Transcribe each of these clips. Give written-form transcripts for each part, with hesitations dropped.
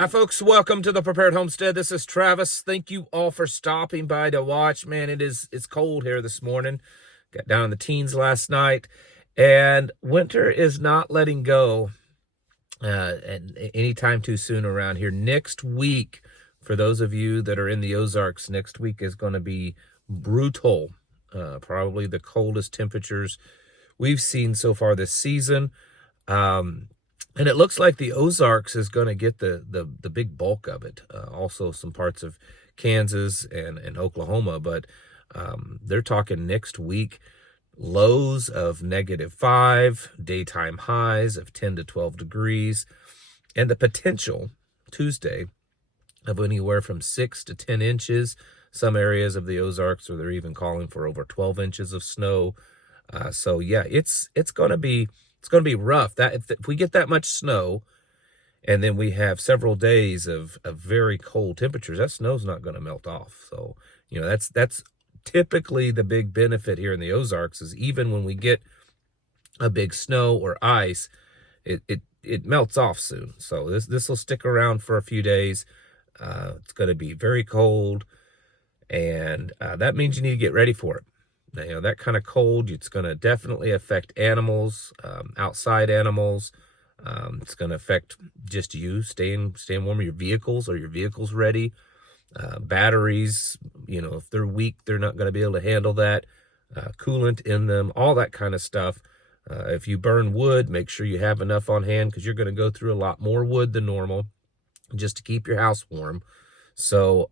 Hi, folks. Welcome to the Prepared Homestead. This is Travis. Thank you all for stopping by to watch. Man, it's cold here this morning. Got down in the teens last night, and winter is not letting go anytime too soon around here. Next week, for those of you that are in the Ozarks, next week is going to be brutal. Probably the coldest temperatures we've seen so far this season. And it looks like the Ozarks is going to get the big bulk of it. Also some parts of Kansas and Oklahoma, but they're talking next week lows of -5, daytime highs of 10 to 12 degrees, and the potential Tuesday of anywhere from 6 to 10 inches. Some areas of the Ozarks, or they're even calling for over 12 inches of snow. So yeah, it's going to be rough. That if we get that much snow, and then we have several days of very cold temperatures, that snow's not going to melt off. So that's typically the big benefit here in the Ozarks, is even when we get a big snow or ice, it melts off soon. So this will stick around for a few days. It's going to be very cold, and that means you need to get ready for it. Now, that kind of cold, it's going to definitely affect animals, outside animals. It's going to affect just you staying warm. Your vehicles, are your vehicles ready? Batteries, if they're weak, they're not going to be able to handle that. Coolant in them, all that kind of stuff. If you burn wood, make sure you have enough on hand, because you're going to go through a lot more wood than normal just to keep your house warm. So,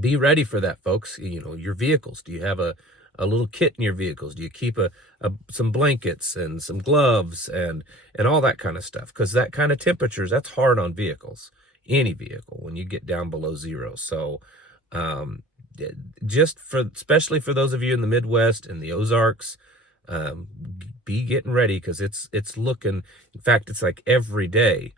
be ready for that, folks. Your vehicles. Do you have a little kit in your vehicles? Do you keep some blankets and some gloves and all that kind of stuff? Because that kind of temperatures, that's hard on vehicles, any vehicle, when you get down below zero. So especially for those of you in the Midwest and the Ozarks, be getting ready, because it's looking, in fact, it's like every day.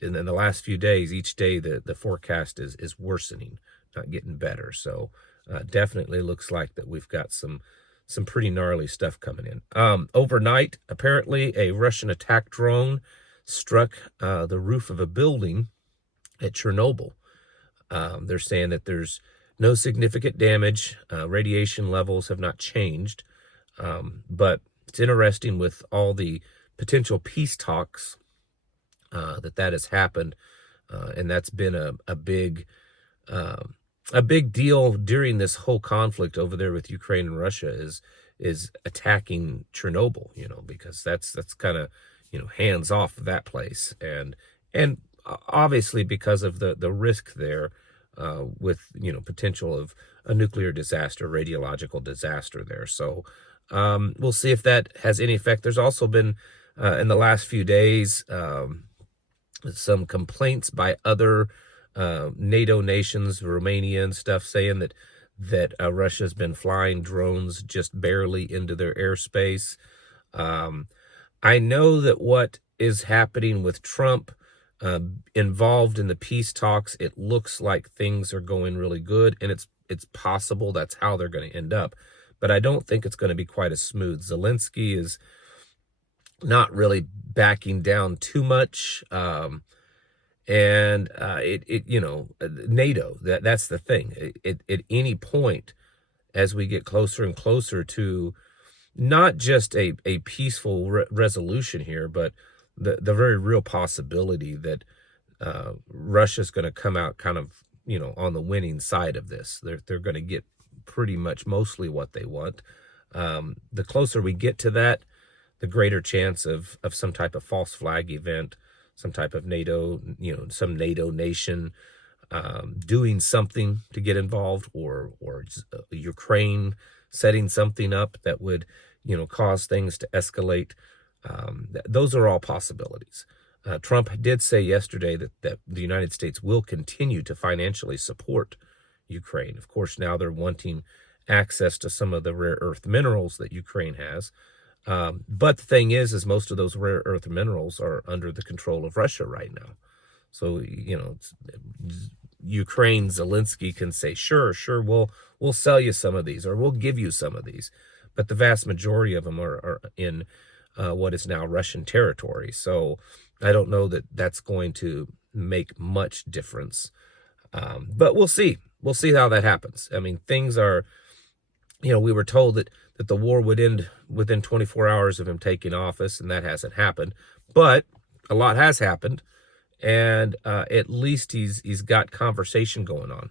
And in the last few days, each day the forecast is worsening, not getting better. So definitely looks like that we've got some pretty gnarly stuff coming in. Overnight, apparently a Russian attack drone struck the roof of a building at Chernobyl. They're saying that there's no significant damage. Radiation levels have not changed. But it's interesting with all the potential peace talks that has happened, and that's been a big deal during this whole conflict over there with Ukraine and Russia, is attacking Chernobyl, because that's kind of hands off that place, and obviously because of the risk there, with potential of a nuclear disaster, radiological disaster there. So we'll see if that has any effect. There's also been in the last few days some complaints by other NATO nations, Romania and stuff, saying that Russia's been flying drones just barely into their airspace. I know that what is happening with Trump involved in the peace talks, it looks like things are going really good, and it's possible that's how they're going to end up. But I don't think it's going to be quite as smooth. Zelensky is not really backing down too much. And NATO, that's the thing. At any point, as we get closer and closer to not just a peaceful resolution here, but the very real possibility that Russia's going to come out kind of, on the winning side of this. They're going to get pretty much mostly what they want. The closer we get to that, the greater chance of some type of false flag event, some type of NATO, some NATO nation doing something to get involved, or Ukraine setting something up that would, cause things to escalate. Those are all possibilities. Trump did say yesterday that the United States will continue to financially support Ukraine. Of course, now they're wanting access to some of the rare earth minerals that Ukraine has. But the thing is most of those rare earth minerals are under the control of Russia right now. So, Ukraine, Zelensky can say, sure, we'll sell you some of these, or we'll give you some of these. But the vast majority of them are in what is now Russian territory. So I don't know that that's going to make much difference. But we'll see. We'll see how that happens. I mean, things are, we were told that the war would end within 24 hours of him taking office, and that hasn't happened. But a lot has happened, and at least he's got conversation going on.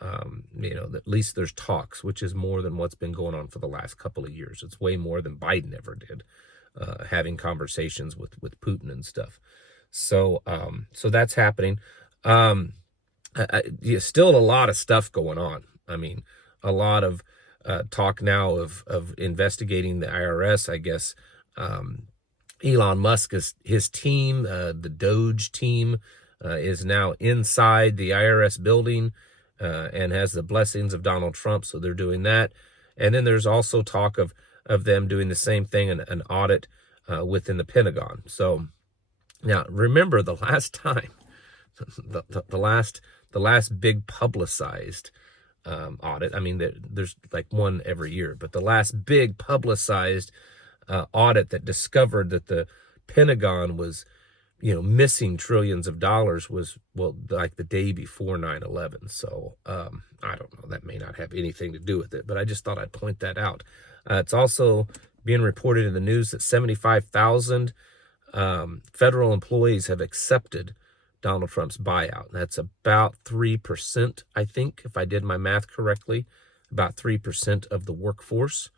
At least there's talks, which is more than what's been going on for the last couple of years. It's way more than Biden ever did, having conversations with Putin and stuff. So that's happening. Still a lot of stuff going on. I mean, a lot of talk now of investigating the IRS. I guess Elon Musk, his team, the Doge team, is now inside the IRS building and has the blessings of Donald Trump. So they're doing that. And then there's also talk of them doing the same thing, an audit within the Pentagon. So now remember the last time, the last big publicized audit. I mean, there's like one every year, but the last big publicized audit that discovered that the Pentagon was, missing trillions of dollars was, like the day before 9/11. So I don't know, that may not have anything to do with it, but I just thought I'd point that out. It's also being reported in the news that 75,000 federal employees have accepted Donald Trump's buyout. That's about 3%, I think, if I did my math correctly, about 3% of the workforce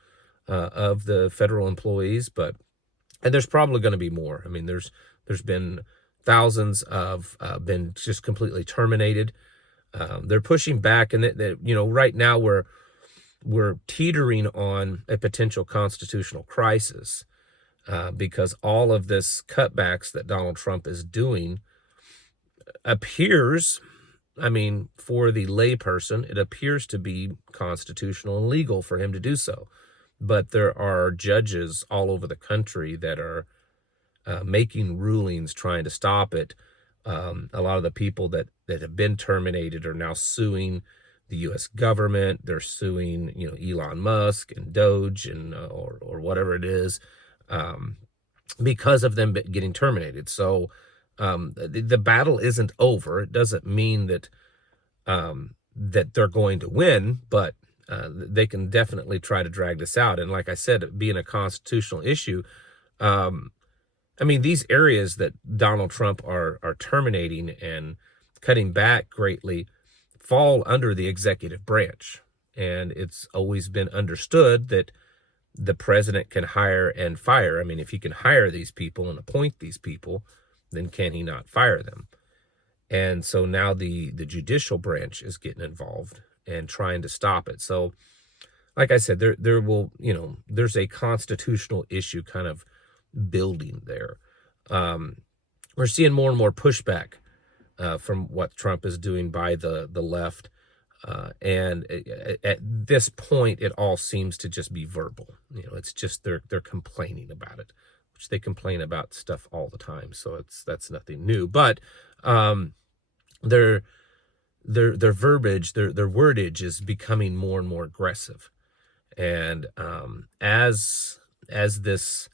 of the federal employees. And there's probably going to be more. I mean, there's been thousands of been just completely terminated. They're pushing back, and right now we're teetering on a potential constitutional crisis because all of this cutbacks that Donald Trump is doing appears, I mean, for the layperson, it appears to be constitutional and legal for him to do so. But there are judges all over the country that are making rulings trying to stop it. A lot of the people that have been terminated are now suing the U.S. government. They're suing, Elon Musk and Doge and or whatever it is because of them getting terminated. So the battle isn't over. It doesn't mean that that they're going to win, but they can definitely try to drag this out. And like I said, being a constitutional issue, I mean, these areas that Donald Trump are terminating and cutting back greatly fall under the executive branch. And it's always been understood that the president can hire and fire. I mean, if he can hire these people and appoint these people, then can he not fire them? And so now the judicial branch is getting involved and trying to stop it. So, like I said, there will, there's a constitutional issue kind of building there. We're seeing more and more pushback from what Trump is doing by the left. And at this point, it all seems to just be verbal. It's just they're complaining about it, which they complain about stuff all the time. So that's nothing new. But their verbiage, their wordage is becoming more and more aggressive. And as this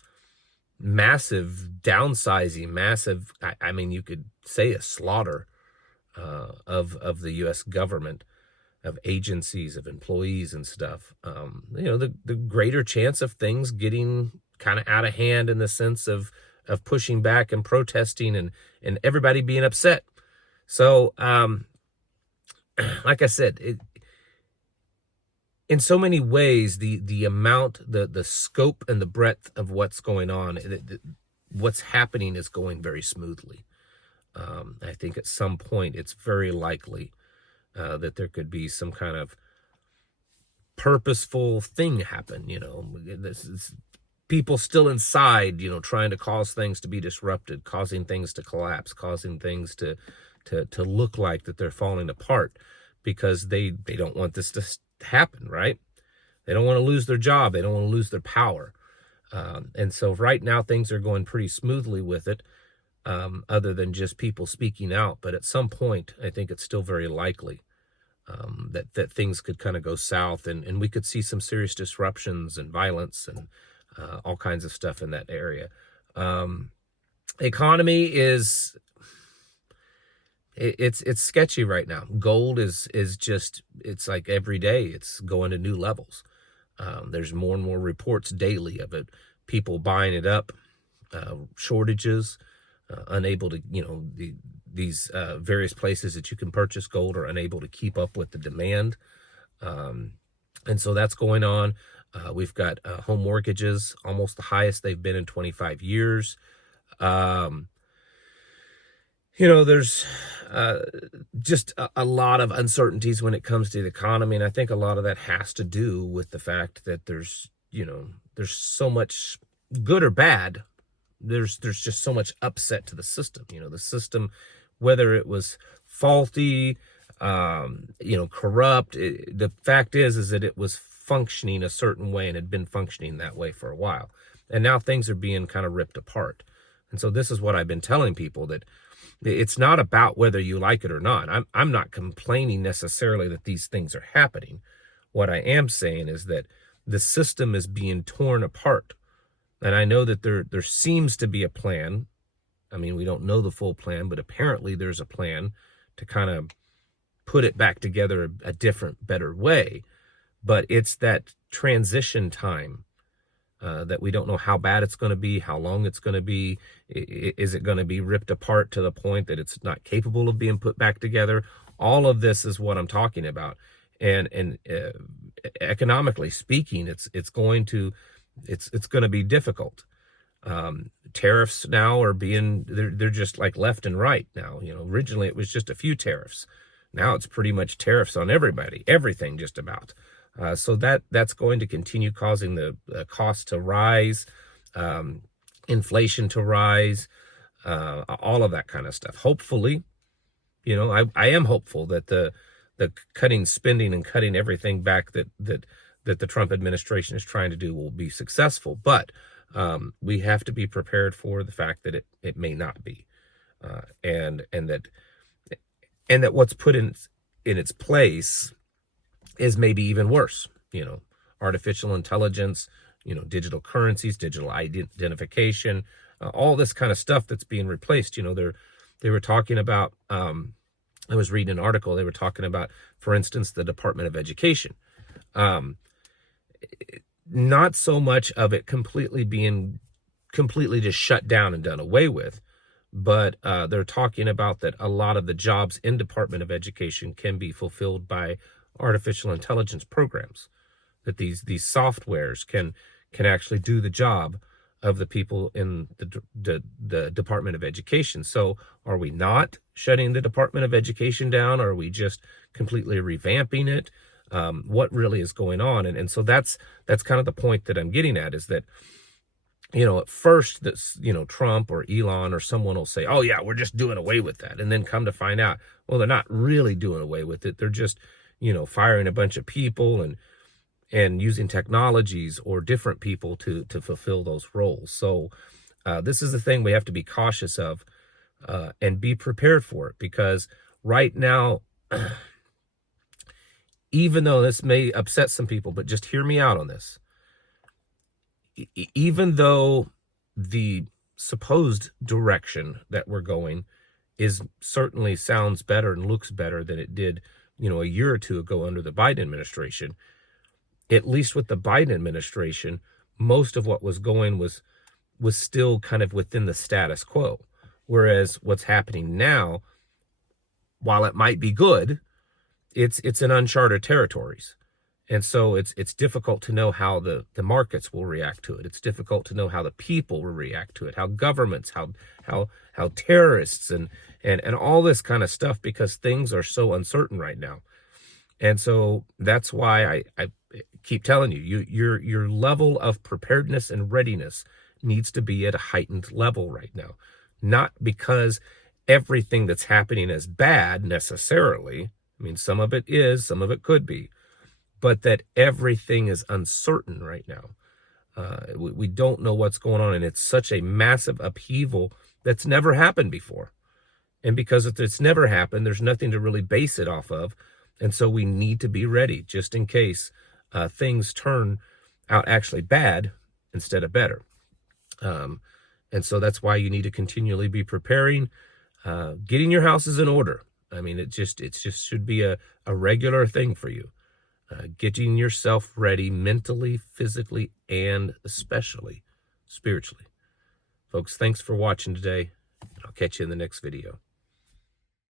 massive downsizing, I mean, you could say a slaughter of the U.S. government, of agencies, of employees and stuff, the greater chance of things getting kind of out of hand in the sense of pushing back and protesting and everybody being upset. So, like I said, in so many ways, the amount, the scope and the breadth of what's going on, what's happening is going very smoothly. I think at some point it's very likely that there could be some kind of purposeful thing happen. This is people still inside, trying to cause things to be disrupted, causing things to collapse, causing things to look like that they're falling apart because they don't want this to happen, right? They don't want to lose their job. They don't want to lose their power. And so right now things are going pretty smoothly with it, other than just people speaking out. But at some point, I think it's still very likely that things could kind of go south and we could see some serious disruptions and violence and all kinds of stuff in that area. Economy is it's sketchy right now. Gold is just, it's like every day it's going to new levels. There's more and more reports daily of it, people buying it up, shortages, unable to, these various places that you can purchase gold are unable to keep up with the demand. And so that's going on. We've got home mortgages, almost the highest they've been in 25 years. There's just a lot of uncertainties when it comes to the economy. And I think a lot of that has to do with the fact that there's so much good or bad. There's just so much upset to the system. The system, whether it was faulty, corrupt, the fact is that it was functioning a certain way and had been functioning that way for a while. And now things are being kind of ripped apart. And so this is what I've been telling people, that it's not about whether you like it or not. I'm not complaining necessarily that these things are happening. What I am saying is that the system is being torn apart. And I know that there seems to be a plan. I mean, we don't know the full plan, but apparently there's a plan to kind of put it back together a different, better way. But it's that transition time that we don't know how bad it's going to be, how long it's going to be. Is it going to be ripped apart to the point that it's not capable of being put back together? All of this is what I'm talking about. And economically speaking, it's going to be difficult. Tariffs now are they're just like left and right now. Originally it was just a few tariffs. Now it's pretty much tariffs on everybody, everything just about. So that's going to continue causing the cost to rise, inflation to rise, all of that kind of stuff. Hopefully, I am hopeful that the cutting spending and cutting everything back that the Trump administration is trying to do will be successful. But we have to be prepared for the fact that it may not be, and that what's put in its place is maybe even worse. Artificial intelligence, digital currencies, digital identification, all this kind of stuff that's being replaced. They were talking about, I was reading an article, they were talking about, for instance, the Department of Education. Not so much of it completely just shut down and done away with, but they're talking about that a lot of the jobs in Department of Education can be fulfilled by artificial intelligence programs, that these softwares can actually do the job of the people in the Department of Education. So are we not shutting the Department of Education down? Or are we just completely revamping it? What really is going on? And so that's kind of the point that I'm getting at, is that, at first that's, Trump or Elon or someone will say, oh yeah, we're just doing away with that. And then come to find out, well, they're not really doing away with it. They're just, firing a bunch of people and using technologies or different people to fulfill those roles. So this is the thing we have to be cautious of and be prepared for it, because right now, even though this may upset some people, but just hear me out on this. Even though the supposed direction that we're going certainly sounds better and looks better than it did, a year or two ago under the Biden administration, at least with the Biden administration, most of what was going was still kind of within the status quo. Whereas what's happening now, while it might be good, it's in uncharted territories. And so it's difficult to know how the markets will react to it. It's difficult to know how the people will react to it, how governments, how terrorists and all this kind of stuff, because things are so uncertain right now. And so that's why I keep telling you, your level of preparedness and readiness needs to be at a heightened level right now. Not because everything that's happening is bad necessarily. I mean, some of it is, some of it could be, but that everything is uncertain right now. We don't know what's going on, and it's such a massive upheaval that's never happened before. And because it's never happened, there's nothing to really base it off of. And so we need to be ready just in case things turn out actually bad instead of better. And so that's why you need to continually be preparing, getting your houses in order. I mean, it just should be a regular thing for you. Getting yourself ready mentally, physically, and especially spiritually. Folks, thanks for watching today. I'll catch you in the next video.